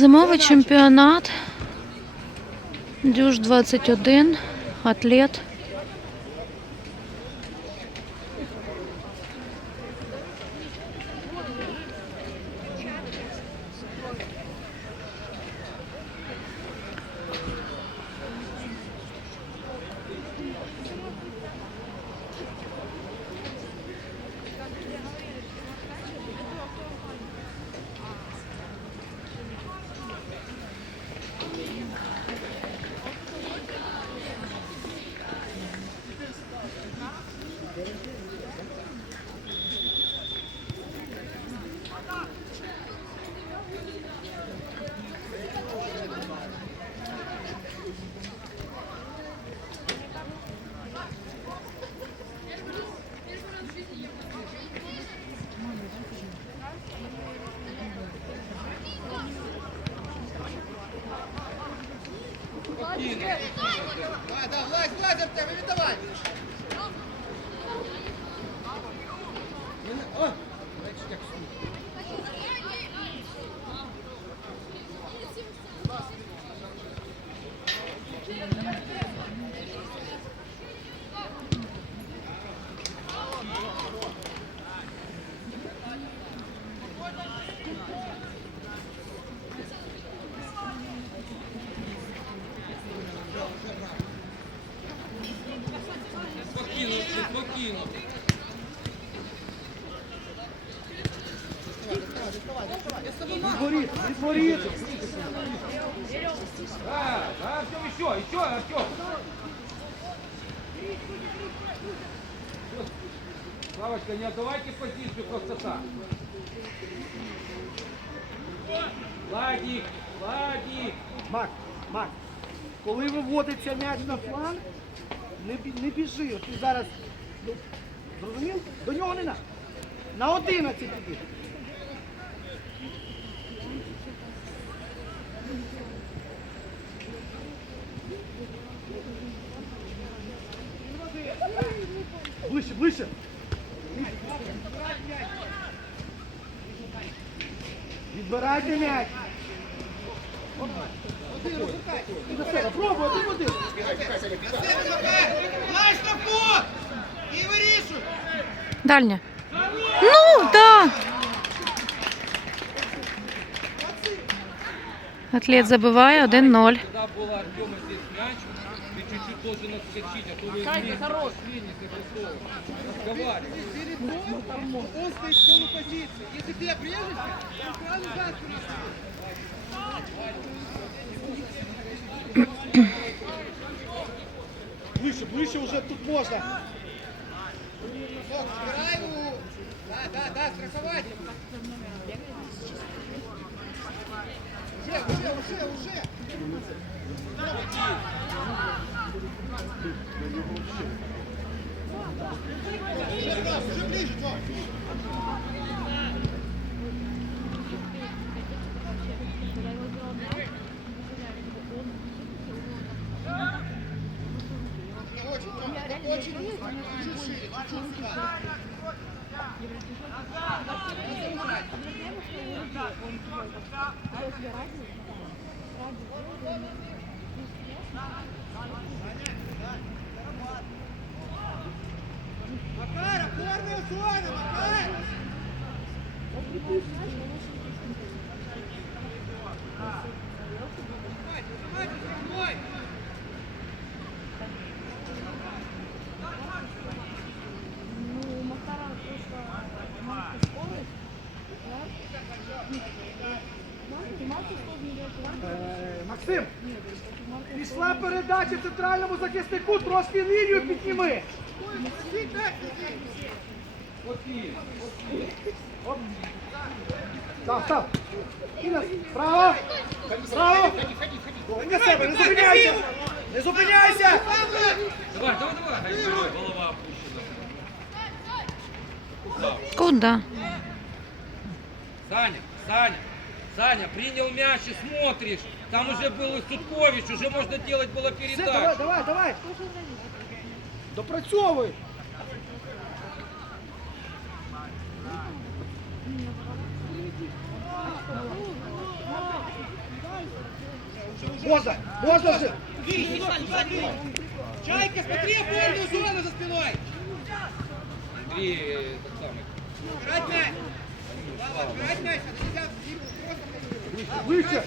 Зимовий чемпіонат. Дюж 21. Атлет. Не отдавайте позицию просто так. Владик, Владик. Мак, Мак, коли виводиться м'яч на фланг, не, не біжи. От Ти зараз, ну, зрозумів? До нього не на. На 11 іди. Ближче, ближче. Відбирайте м'яч. До себе, пробуй, один в один. Лазь на вход! І вирішуй! Дальня. Ну, да. Атлет забиває 1-0. Когда было Артема здесь мяч, ты чуть-чуть должен отскочить, а то вы вместе хорош. Разговаривай. Он стоит в полупозиции. Если ты обрежешься, он сразу назад Ближче, ближче вже тут можна. Сок, забирай его! Да, да, да, страховать! Уже, уже, уже, уже! Уже, Ром, уже центральному захиснику, трошки лінію підніми. Спокійно. Оп. Став, став. Інес, право. Право. На себе, не зупиняйся. Не зупиняйся. Давай, давай, давай. Ай, ой, голова опущена. Куда? Саня, Саня, Саня, принял мяч и смотришь. Там уже был и Суткович, уже можно делать было Все, давай, передачу. давай, давай. Допрацьовуй. Можна, можна вже. Чайка, смотри, опорную зону за спиной. Андрей, э, тот самый. Брать мяч. Слава, брать мяч. Это нельзя им просто Вище.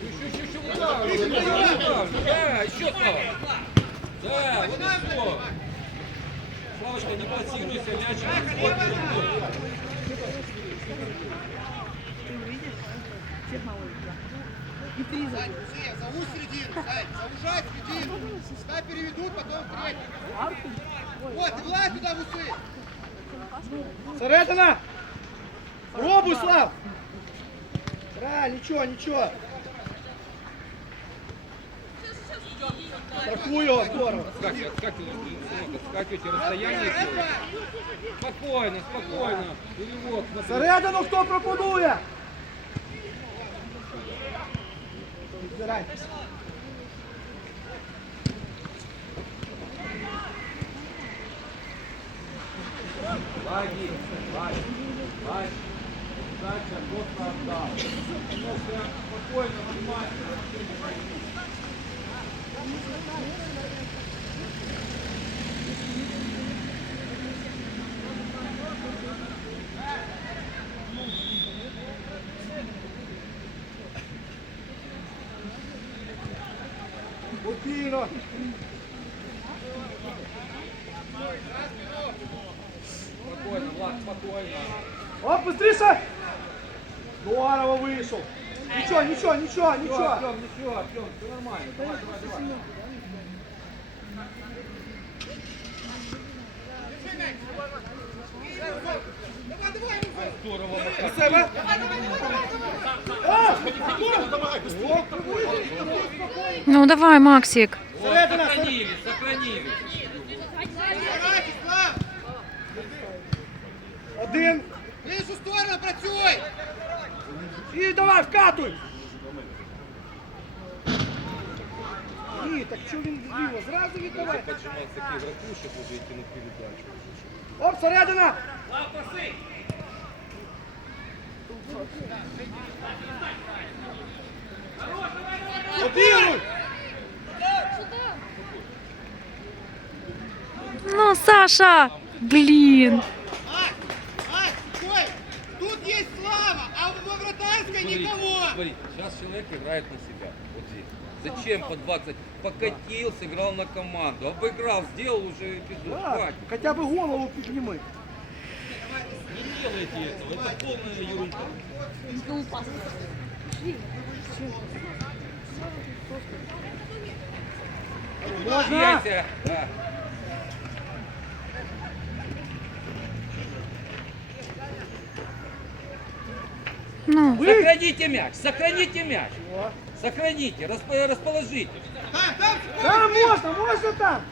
Еще, еще, еще, да, да, еще Слава. Да, вот и все. Славочка, не пласируйся, мячик. Вот, вот, вот. Сань, Сея, зову середину, Сань, заужать середину. Пускай переведут, потом в третью. Вот, и влазь туда в усы. Середина. Пробуй, Слав. Правильно, нічого, нічого. Страхуй його, здорово. Скакивай, отскакивай, сынок, отскакивайте, расстояние. Спокойно, спокойно. Перевод, смотри. Середину хто пропонує? Відбирайтесь. Ваги, Ваги, Ваги. Дача, просто отдал. Немножко спокойно, внимательно. Спокійно. Спокойно, Влад, спокойно. Оп, быстріше! Нічого, нічого, нічого, Ничего, нічого. Артем, ничего, Артем, все нормально. Давай, давай, давай. Здорово, На себе. Ну давай, Максик. Середина, середина. Сохранили, сохранили. Старайтесь, Слав. Один. В іншу сторону працюй. І давай, вкатуй. Ні, так що він зліво? Зразу віддавай. Поджимался к игроку, чтобы уже идти на передачу. Оп, середина. Обігруй. Ну, Саша! Блин. Смотри, никого. смотри, сейчас человек играет на себя. Вот здесь. Зачем по 20? Покатил, сыграл на команду. Обыграл, сделал уже эпизод. Так, Хватит. Хоча б голову підніми. Не делайте этого. Это полная ерунда. Можна? Петя, да. Ну, Сохраните мяч, сохраните мяч. Сохраните, расп- расположите. Там, там, Там можна, можна там.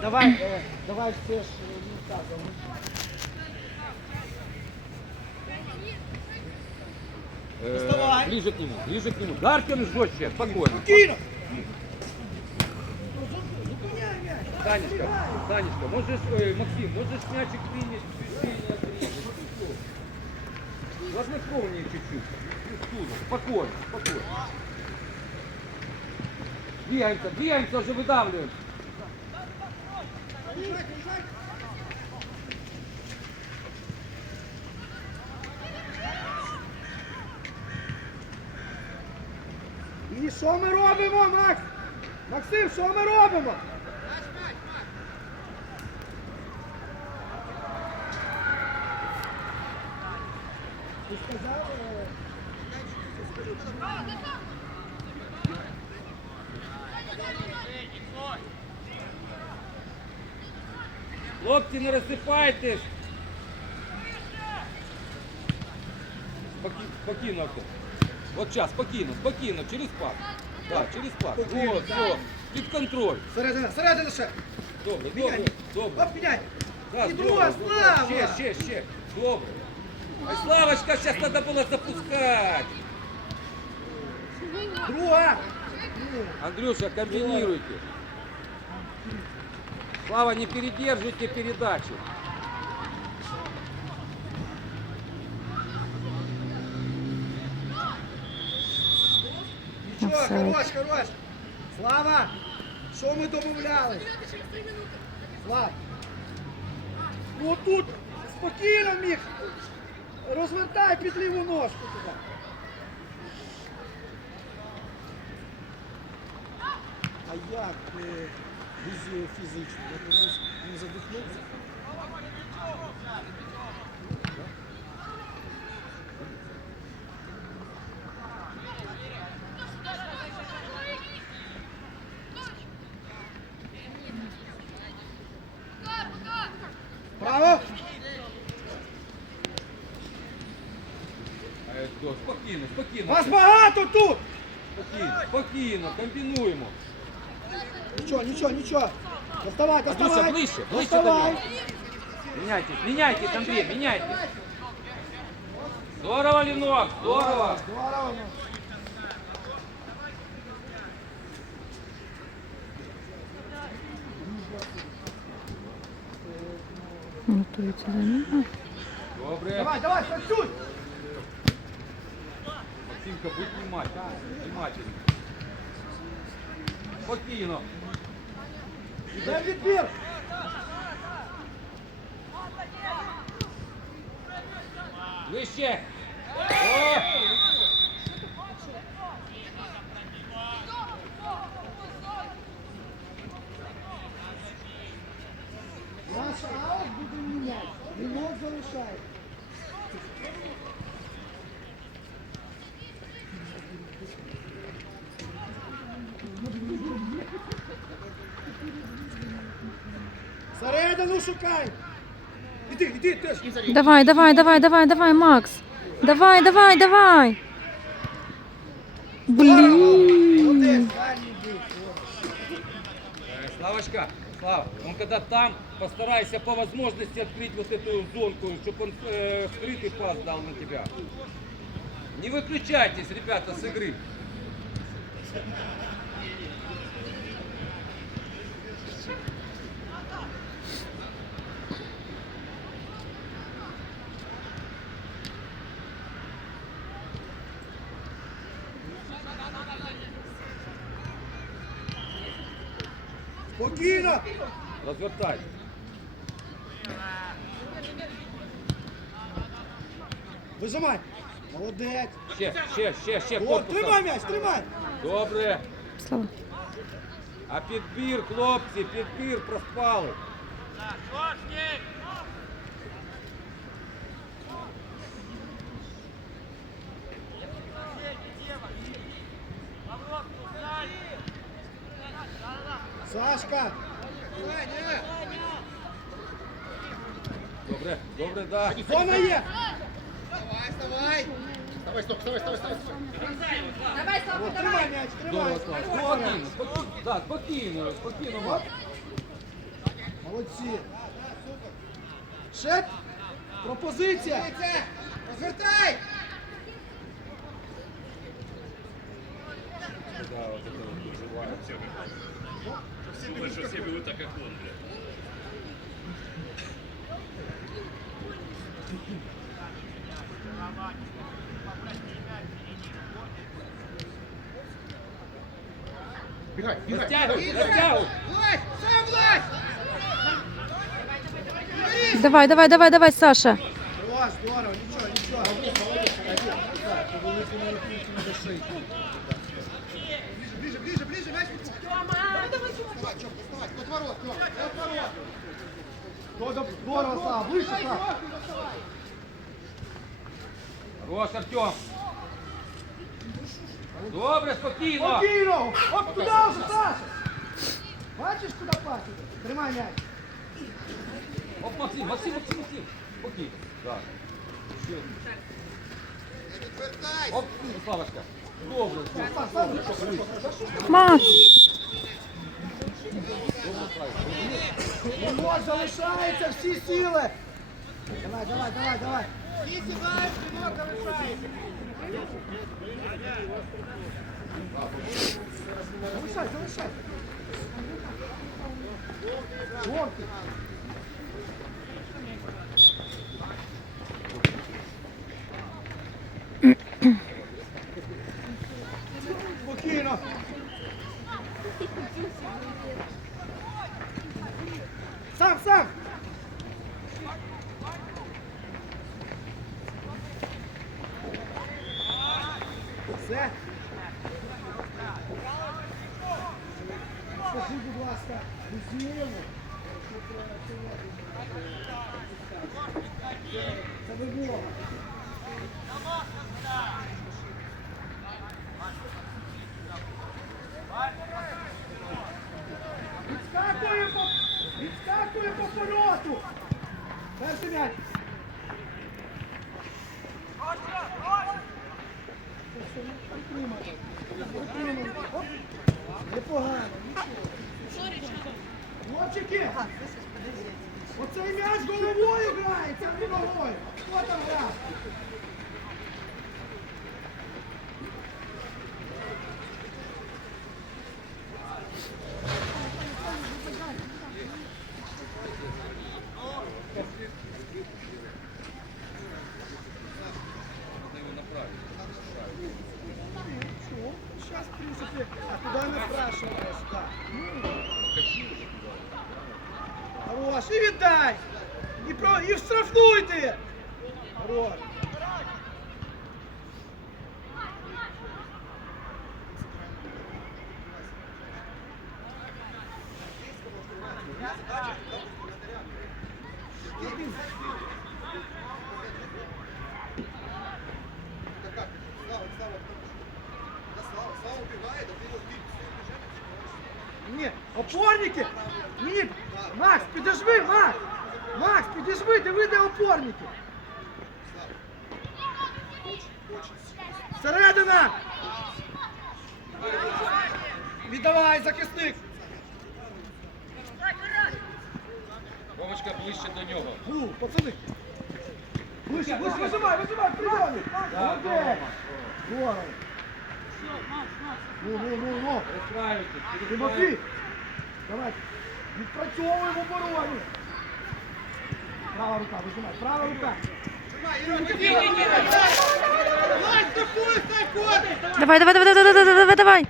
Давай, давай, давай все ж не так. Э, ближе к нему, ближе к нему. Даркин жестче, спокойно. Спокійно. Танечка, Танечка, можешь, э, Максим, можешь мячик принять, отрезать. Хладнокровнее чуть-чуть. Спокойно, спокойно. Двигаемся, двигаемся, уже выдавливаем. І що ми робимо, Макс? Максим, що ми робимо? не рассыпайтесь. Споки- Спокойно, Артем. Вот сейчас, спокойно, спокойно, через пас. Да, через пас. Спокійно, Вот, так. все. Під контроль. середина, середина ще. Добре, Міняй. добре, добре. Оп, міняй. Да, І здорово, друга, здорово. Слава. Ще, ще, ще. Добре. Ай, Славочка, сейчас надо было запускать. Друга. Андрюша, комбинируйте. Слава, не передерживайте передачу. Нічого, хорош, хорош. Слава! Що ми домовлялись? Слава. Ну тут спокійно міг. Розвертай під ліву ножку туди. А як? Фізично? Не задихнувся? Право! Е, Спокійно, спокійно. Вас багато тут! Спокійно, спокійно, комбінуємо. Нічого, нічого, нічого. Доставай, доставай. ближче, ближче до доставай. Меняйтесь, меняйтесь, Андрей, меняйтесь. Здорово, Ленок, здорово. Здорово. Готується заміна. Добре. Давай, давай, працюй! Максимка, будь внимательный. Внимательный. Спокійно. Дай відбір! Вище. О! Наш аут буде міняти. Вінок залишає. Середину шукай! Іди, іди, теж. Давай, давай, давай, давай, давай, Макс. Давай, давай, давай. Блін. Молодець, дальній бій. Э, Славочка, Слава, он когда там, постарайся по возможности открыть вот эту зонку, чтобы он э, скрытый пас дал на тебя. Не выключайтесь, ребята, с игры. Развертай. Вижимай! Молодець! Ще, ще, ще, ще О, корпусом. тримай м'яч, тримай! Добре. Слава. А підбір, хлопці, підбір проспали. Сашка! Добре, добре, да. Зона є! Вставай, вставай. Вставай, стоп, вставай, вставай, вставай. О, тримай м'яч, тримай! Спокійно, спокійно. Да, спокійно, спокійно. Макс. Молодці! Ще пропозиція! Дивіться, розвертай. Да, вот это вот переживаю. Бігай, бігай. Растягивай, растягивай. Влазь, сам влазь. Давай, давай, давай, давай, Саша. О, здорово. Так, не дошли. Ближе, ближе, ближе, мяч. Давай, давай, Вставай, Тём, вставай. От ворот, Тём, от ворот. Здорово, Слава, вище, Слава. Хорош, Артем. Добре, спокійно. Спокійно! Оп, туди вже, Саша! Бачиш, куди пасти? Тримай м'яч. Оп, Максим, Максим, Максим, Максим. Спокійно. Да. Ще. Відвертай. Оп, Славочка. Добре, добре. Макс. Вінок залишається, всі сили. Давай, давай, давай, давай. Всі сідають, вінок залишається. Залишай, залишай. Жовтий. Спокійно. Все. Скажи, будь ласка, Музієву, щоб е, це це вимога. Сейчас, в принципе, а куда она спрашивалась? Да. Хорош, і віддай! І, про, і штрафнуйте! Хорош. Да как? Слава, Слава, да Слава, Слава убегает, а ты его бить, Ні, опорники! Ні, Макс, підожми, Макс! Макс, підожми, диви, де опорники! Середина! Віддавай, захисник! Вовочка ближче до нього. Гу, пацани! Вище, вище, вижимай, вижимай, прийомі! Молодець! Здорово! Ну, ну, ну, ну! Розстраюйтесь, Тимофій! Давай! Відпрацьовуємо в обороні! Права рука, вижимай, права рука! Давай! Давай, давай, давай, давай, давай, давай, давай.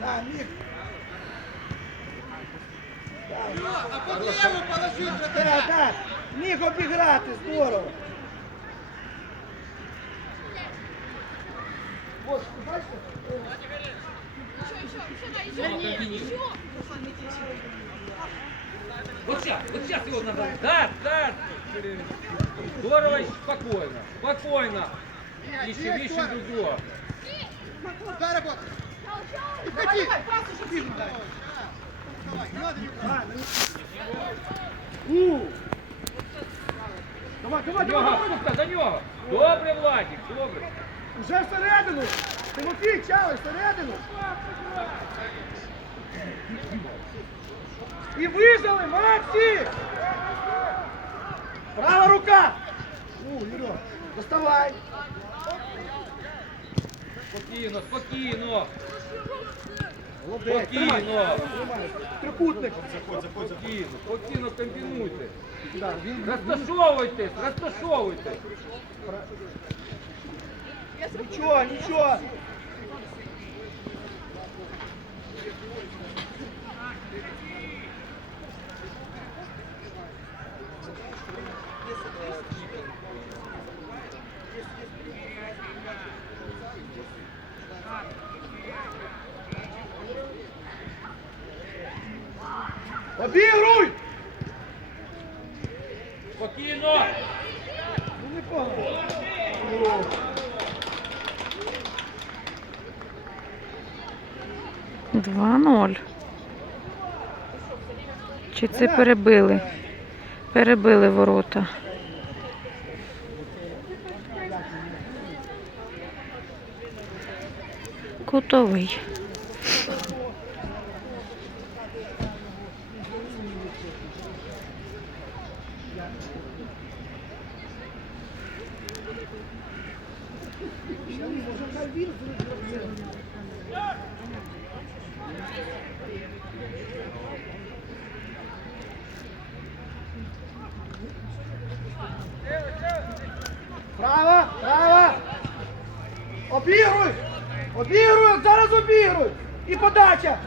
Да, Мік! Так, вратаря! так! Міг обіграти, здорово! Ось, бачите? Вот сейчас, вот сейчас его надо. Да, да. Здорово, спокойно, спокойно. Ищем, ищем друг друга. Дай работай! Давай, не надо никуда! У! Давай, давай, давай, до нього. Добре, Владик, добре. Уже всередину! Тимофій, чали, всередину! І вижали, Максі! Права рука! У, Юро, доставай! Спокійно, спокійно. Спокійно. Трикутник. Спокійно, спокійно комбінуйте. Розташовуйтесь, розташовуйтесь. нічого, нічого. Обігруй! Спокійно. Ну, непогано. О. Два ноль. Чи це перебили? Перебили ворота. Кутовий. Обігруй! Обігруй! Зараз обігруй! І подача!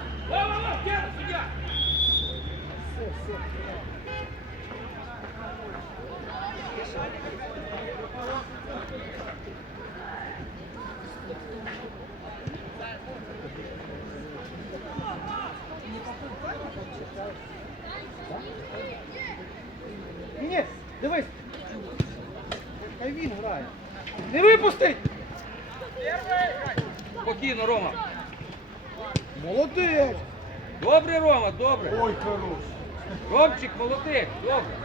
Ні, дивись! Хай він грає! Не випустить! Спокійно, Рома. Молодець! Добре, Рома, добре. Ой, хорош! Ромчик, молодець, добре.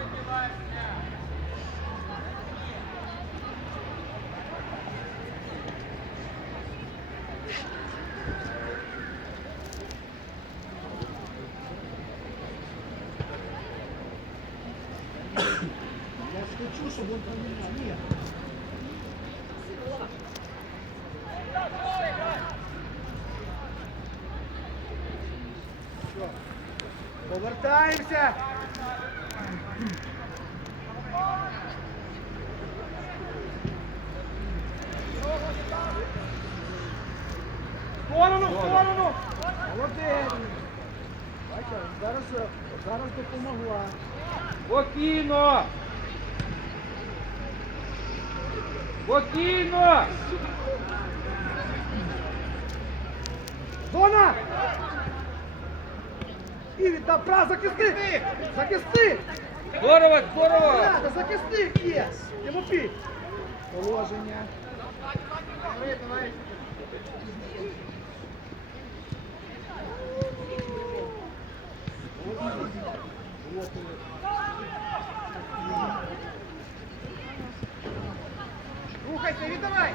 Сторону, в сторону. Молодець. Бачите, зараз, зараз допомогла. Спокійно. Спокійно. Зона! І віддав прав захисник! Захисник! Здорово, здорово. Надо, захисник є! Тимофій! Положення. Рухайся, віддавай!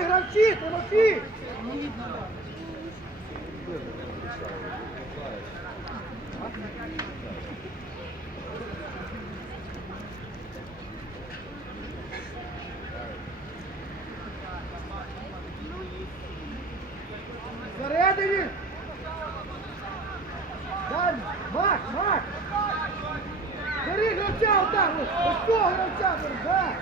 Гравці, Тимофій! Всередині! Далі! Мак, Мак! Бери гравця отак! ось, Ось цього гравця бери, да!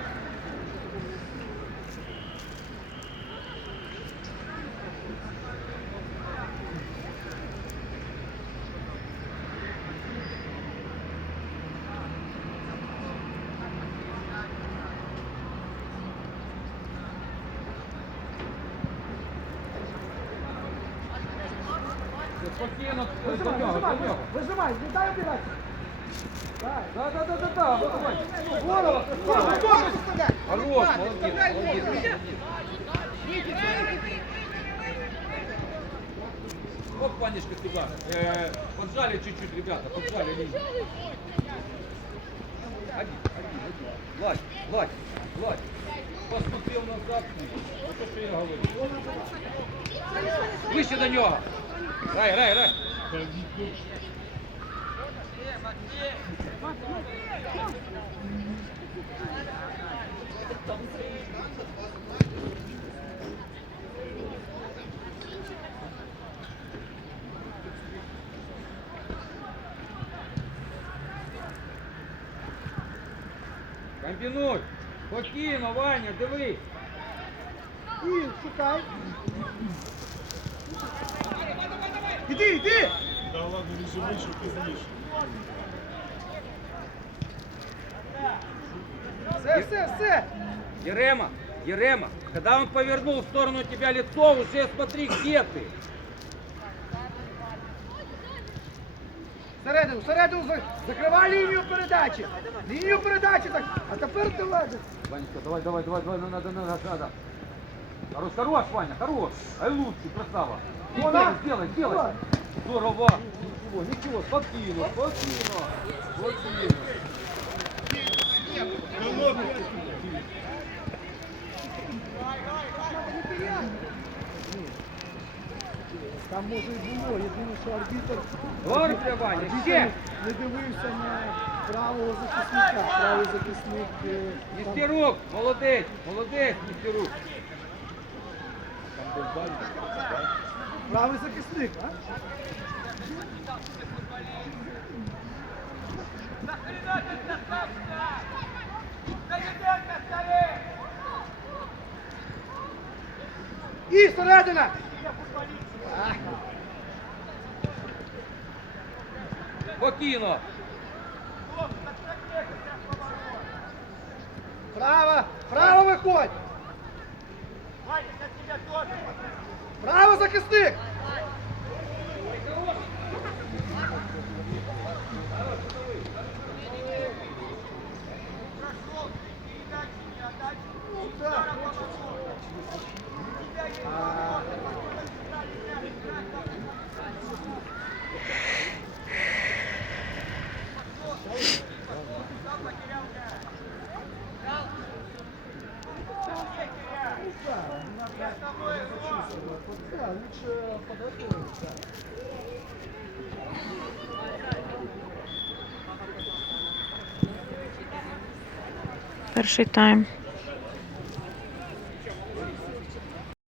Спокійно до Вижимай, нього, до нього. вижимай, не дай обігати! Здорово! Здорово! Здорово! Хорош, молодец. Оп, туда. Э, поджали чуть-чуть, ребята, поджали. Один, один, один. Посмотрел назад. Вот то, что я говорю. Выше до него. Рай, рай, рай. Комбінуй. Спокійно, Ваня, дивись. І шукай. Іди, іди! Да ладно, не живи, що ти знаєш. Все, все, все! Ерема, Ерема, когда он повернул в сторону тебя лицо, уже смотри, где ты. Всередину, всередину за- закривай лінію передачі. Лінію передачі так. А тепер давай. Ванечка, давай, давай, давай, давай, ну надо, надо, надо. Хорош, хорош, Ваня, хорош. Ай лучше, красава. Вона. Сделай, сделай. Здорово. Ничего, ничего, спокойно, спокойно. Спокойно. Там може і було. Єдине, що арбітр, Добре, Ваня, ще. не дивився на правого захисника. Правий захисник. е, там- Нестерук, молодець, молодець, Нестерук. Правий захисник, а? І середина! Спокійно. Право! Право виходь! Право захисник! А, Перший тайм.